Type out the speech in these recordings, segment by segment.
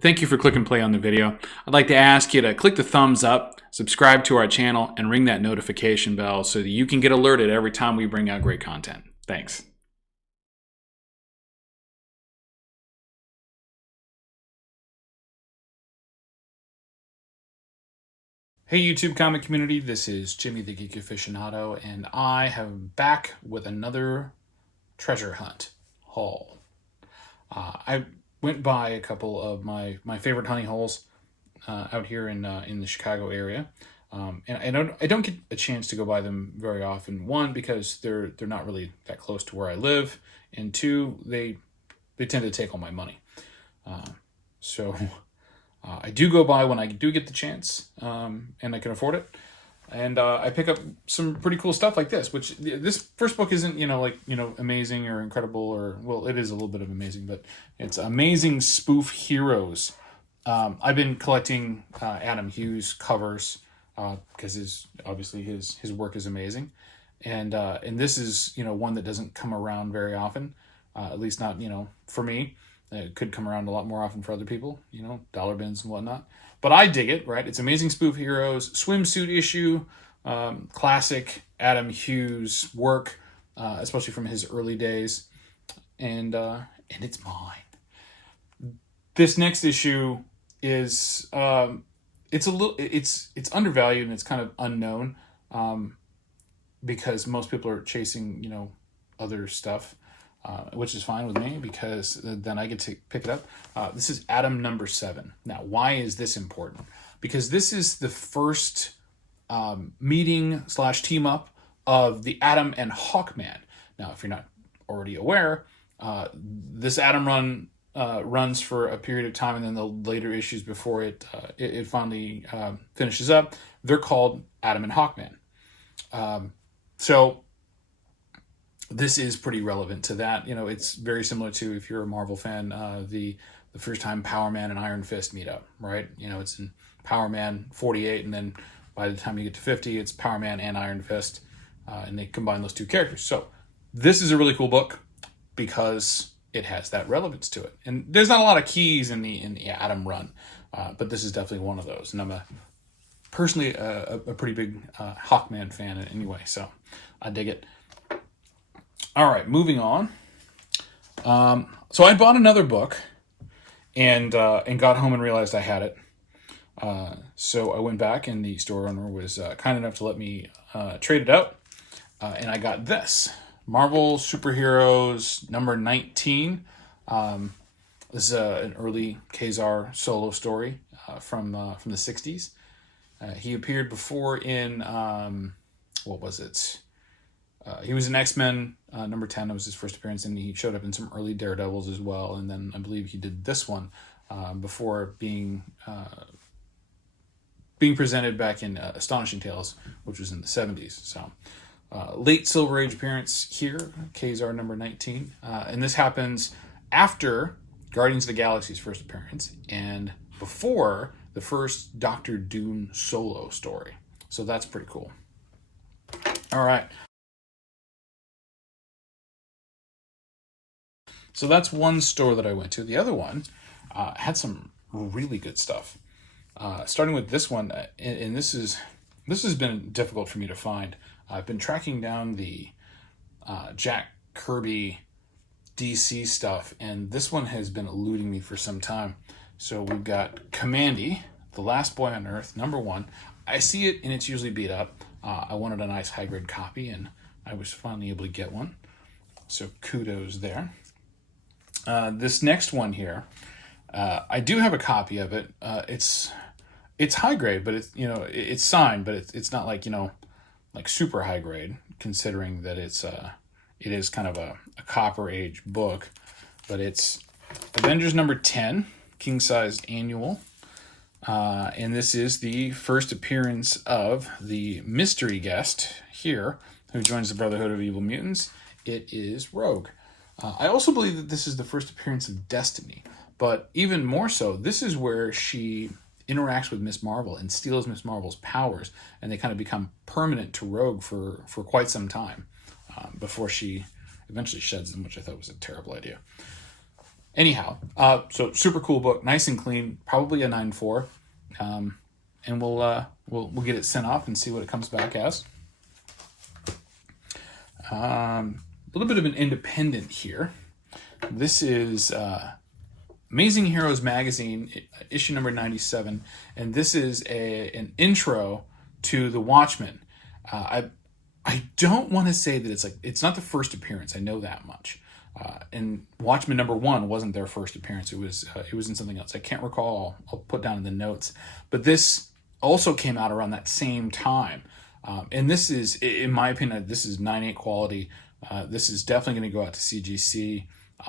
Thank you for clicking play on the video. I'd like to ask you to click the thumbs up, subscribe to our channel, and ring that notification bell so that you can get alerted every time we bring out great content. Thanks. Hey YouTube comic community, this is Jimmy the Geek Aficionado, and I am back with another treasure hunt haul. I went by a couple of my favorite honey holes out here in the Chicago area, and I don't get a chance to go by them very often. One, because they're not really that close to where I live, and two, they tend to take all my money. So I do go by when I do get the chance, and I can afford it. And I pick up some pretty cool stuff like this, which this first book isn't, amazing or incredible, or, well, it is a little bit of amazing, but it's Amazing Spoof Heroes. I've been collecting Adam Hughes covers because his work is amazing. And this is, one that doesn't come around very often, at least not, for me. It could come around a lot more often for other people, dollar bins and whatnot. But I dig it, right? It's Amazing Spoof Heroes, swimsuit issue, classic Adam Hughes work, especially from his early days, and it's mine. This next issue is it's undervalued and it's kind of unknown, because most people are chasing other stuff. Which is fine with me because then I get to pick it up. This is Adam number 7. Now, why is this important? Because this is the first meeting / team up of the Adam and Hawkman. Now, if you're not already aware, this Adam run runs for a period of time, and then the later issues before it finally finishes up, they're called Adam and Hawkman. So this is pretty relevant to that. It's very similar to, if you're a Marvel fan, the first time Power Man and Iron Fist meet up, right? It's in Power Man 48, and then by the time you get to 50, it's Power Man and Iron Fist, and they combine those two characters. So this is a really cool book because it has that relevance to it. And there's not a lot of keys in the Adam run, but this is definitely one of those. And I'm personally a pretty big Hawkman fan anyway, so I dig it. All right, moving on. So I bought another book and got home and realized I had it. So I went back, and the store owner was kind enough to let me trade it out. And I got this, Marvel Superheroes number 19. This is an early Kazar solo story from the 60s. He appeared before in, what was it? He was in X-Men number 10. That was his first appearance, and he showed up in some early Daredevils as well. And then I believe he did this one before being presented back in Astonishing Tales, which was in the 70s. So late Silver Age appearance here, Kazar number 19. And this happens after Guardians of the Galaxy's first appearance and before the first Doctor Doom solo story. So that's pretty cool. All right. So that's one store that I went to. The other one had some really good stuff. Starting with this one, and this has been difficult for me to find. I've been tracking down the Jack Kirby DC stuff, and this one has been eluding me for some time. So we've got Commandy, The Last Boy on Earth, number 1. I see it, and it's usually beat up. I wanted a nice high-grade copy, and I was finally able to get one. So kudos there. This next one here, I do have a copy of it. It's high grade, but it's signed, but it's not like super high grade, considering that it is kind of a copper age book. But it's Avengers number 10, king size annual, and this is the first appearance of the mystery guest here, who joins the Brotherhood of Evil Mutants. It is Rogue. I also believe that this is the first appearance of Destiny, but even more so, this is where she interacts with Miss Marvel and steals Miss Marvel's powers, and they kind of become permanent to Rogue for quite some time before she eventually sheds them, which I thought was a terrible idea. anyhow, so super cool book, nice and clean, probably a 9.4, and we'll get it sent off and see what it comes back as. A little bit of an independent here. This is Amazing Heroes Magazine, issue number 97, and this is an intro to the Watchmen. I don't want to say that it's not the first appearance. I know that much. And Watchmen number 1 wasn't their first appearance. It was in something else. I can't recall. I'll put down in the notes. But this also came out around that same time. And this is, in my opinion, this is 9.8 quality. This is definitely going to go out to CGC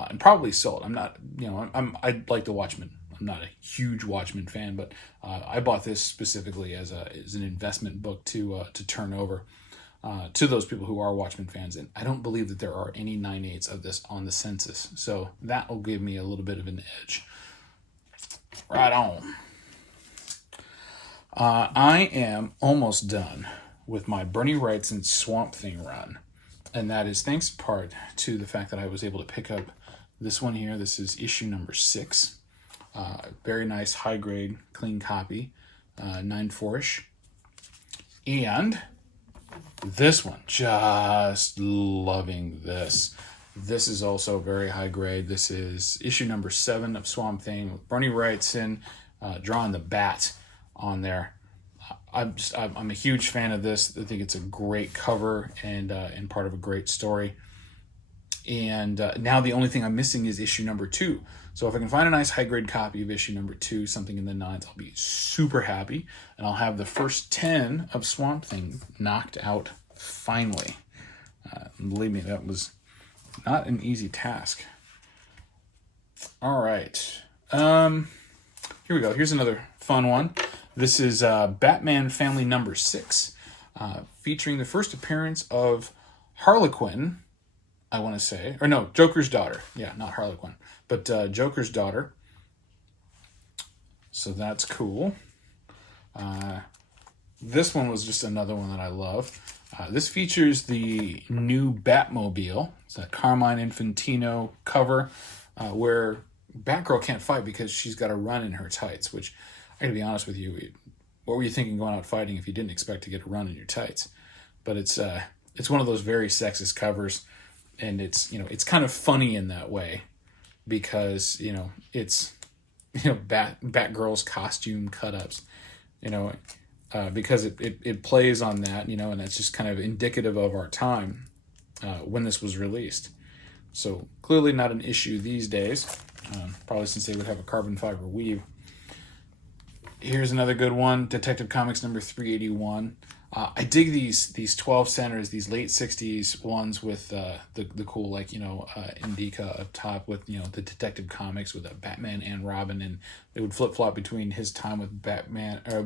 and probably sold. I'm not, I like the Watchmen. I'm not a huge Watchmen fan, but I bought this specifically as an investment book to turn over to those people who are Watchmen fans. And I don't believe that there are any 9.8s of this on the census. So that will give me a little bit of an edge. Right on. I am almost done with my Bernie Wrightson Swamp Thing run. And that is thanks in part to the fact that I was able to pick up this one here. This is issue number 6. Very nice, high-grade, clean copy. 9.4-ish. And this one, just loving this. This is also very high-grade. This is issue number 7 of Swamp Thing with Bernie Wrightson drawing the bat on there. I'm a huge fan of this. I think it's a great cover and part of a great story. And now the only thing I'm missing is issue number 2. So if I can find a nice high-grade copy of issue number 2, something in the 9s, I'll be super happy. And I'll have the first 10 of Swamp Thing knocked out finally. Believe me, that was not an easy task. All right. Here we go. Here's another fun one. This is Batman Family number 6, featuring the first appearance of Harlequin, I want to say. Or no, Joker's daughter. Yeah, not Harlequin, but Joker's daughter. So that's cool. This one was just another one that I love. This features the new Batmobile. It's a Carmine Infantino cover where Batgirl can't fight because she's got to run in her tights, which, I gotta be honest with you, what were you thinking going out fighting if you didn't expect to get a run in your tights? But it's one of those very sexist covers, and it's kind of funny in that way because it's Batgirl's costume cut-ups, because it plays on that, and it's just kind of indicative of our time when this was released. So clearly not an issue these days, probably since they would have a carbon fiber weave. Here's another good one, Detective Comics number 381. I dig these 12 centers, these late 60s ones with the cool, Indica up top with, the Detective Comics with Batman and Robin, and they would flip-flop between his time with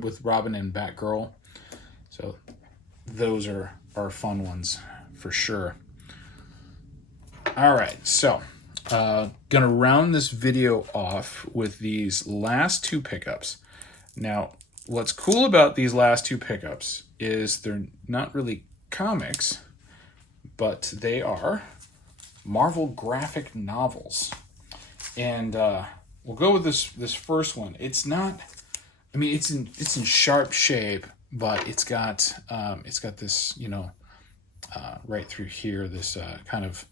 with Robin and Batgirl. So those are fun ones for sure. All right, so gonna round this video off with these last 2 pickups. Now, what's cool about these last 2 pickups is they're not really comics, but they are Marvel graphic novels. And we'll go with this first one. It's not, it's in sharp shape, but it's got this, right through here, this kind of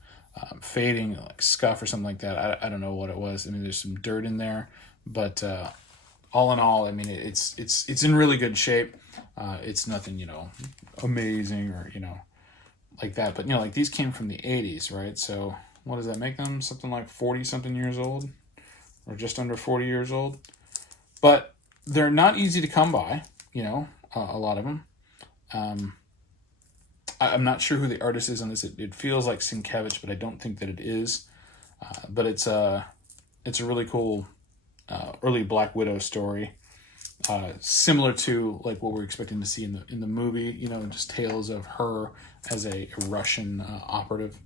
fading, like scuff or something like that. I don't know what it was. There's some dirt in there, but all in all, it's in really good shape. It's nothing, amazing or, like that. But, like these came from the 80s, right? So what does that make them? Something like 40-something years old or just under 40 years old. But they're not easy to come by, a lot of them. I'm not sure who the artist is on this. It feels like Sienkiewicz, but I don't think that it is. But it's a really cool early Black Widow story, similar to like what we're expecting to see in the movie. Just tales of her as a Russian operative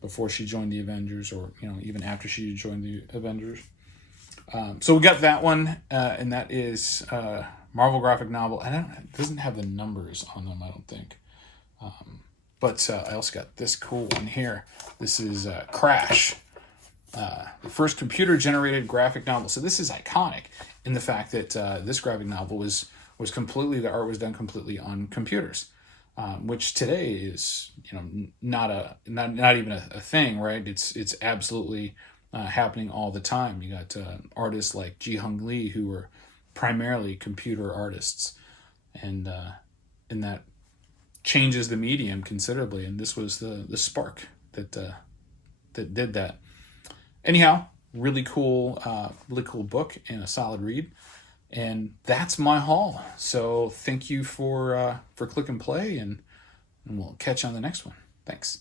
before she joined the Avengers, or even after she joined the Avengers. So we got that one, and that is Marvel graphic novel. It doesn't have the numbers on them, I don't think. But I also got this cool one here. This is Crash, the first computer-generated graphic novel. So this is iconic in the fact that this graphic novel was completely, the art was done completely on computers, which today is, you know, not even a thing, right? It's absolutely happening all the time. You got artists like Ji Hung Lee who were primarily computer artists, and that changes the medium considerably. And this was the spark that did that. Anyhow, really cool book and a solid read. And that's my haul. So thank you for click and play, and we'll catch you on the next one. Thanks.